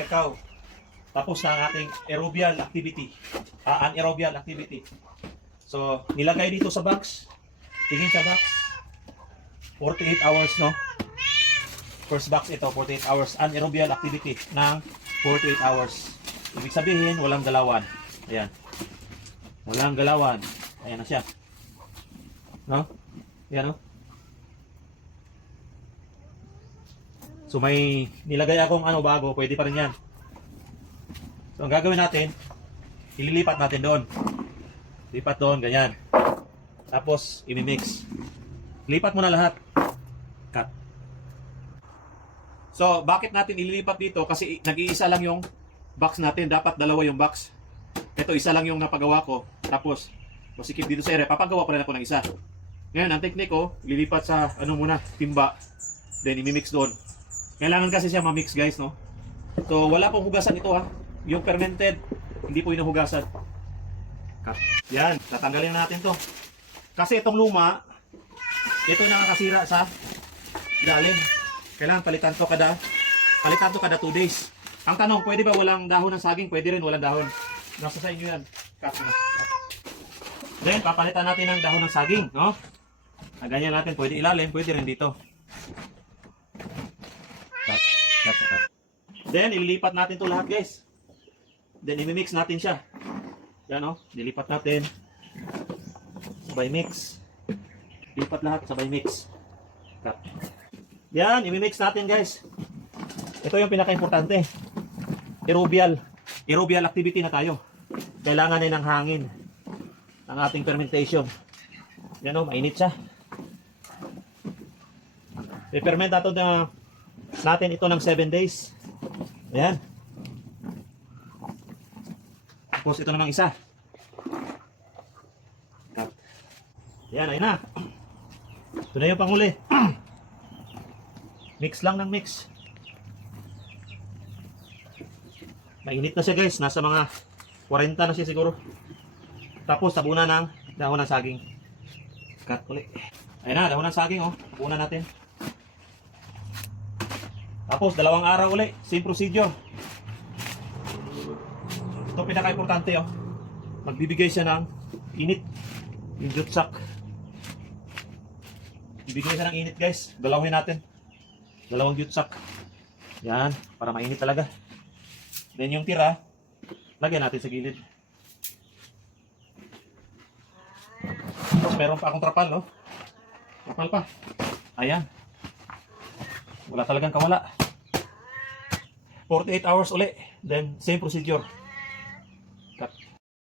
cacao. Tapos na ang ating aerobial activity. Anaerobial activity. So, nilagay dito sa box. Tingin sa box. 48 hours, no? First box ito, 48 hours. Anaerobial activity ng 48 hours. Ibig sabihin, walang galawan. Ayan. Walang galawan. Ayan na siya. No? Ayan, no? So, may nilagay akong bago. Pwede pa rin yan. So, ang gagawin natin, ililipat natin doon. Lipat doon, ganyan. Tapos, imimix. Lipat mo na lahat. Cut. So, bakit natin ililipat dito? Kasi nag-iisa lang yung box natin. Dapat dalawa yung box. Ito, isa lang yung napagawa ko. Tapos, masikip dito sa ere. Papagawa ko rin ako ng isa. Ngayon, ang technique ko, lilipat sa, muna, timba. Then, imimix doon. Kailangan kasi siya ma-mix, guys, no? So, wala pong hugasan ito, ha? Yung fermented, hindi po inuhugasan. Cut. Yan, tatanggalin natin to. Kasi itong luma, ito nakakasira sa ilalim. Kailangan palitan to kada 2 days. Ang tanong, pwede ba walang dahon ng saging? Pwede rin walang dahon. Nasa sa inyo yan. Cut na. Then, papalitan natin ng dahon ng saging, no? Ganyan natin, pwede ilalim, pwede rin dito. Cut. Cut. Cut. Then, ililipat natin to lahat, guys. Then, imimix natin siya. Yan, no? Nilipat natin. Sabay mix. Lipat lahat, sabay mix. Cut. Yan, imimix natin, guys. Ito yung pinaka-importante. Aerobial activity na tayo. Kailangan din ng hangin ang ating fermentation. Yan, no? Mainit siya. I-ferment natin ito ng 7 days. Ayan. Tapos ito namang isa. Cut. Ayan, ayun na. Ito na yung panghuli. Mix lang ng mix. Mainit na siya, guys. Nasa mga 40 na siya siguro. Tapos tabunan ng dahon ng saging. Cut ulit. Ayun na, dahon ng saging, oh. Tabunan natin. Tapos 2 araw ulit. Same procedure. Ito pinaka-importante, oh. Magbibigay siya ng init. Yung jutsak. Bibigay siya ng init, guys. Galawin natin. 2 jutsak. Yan, para mainit talaga. Then yung tira, lagyan natin sa gilid. Tapos meron pa akong trapal, no? Trapal pa. Ayan. Wala talagang kawala. 48 hours uli. Then, same procedure.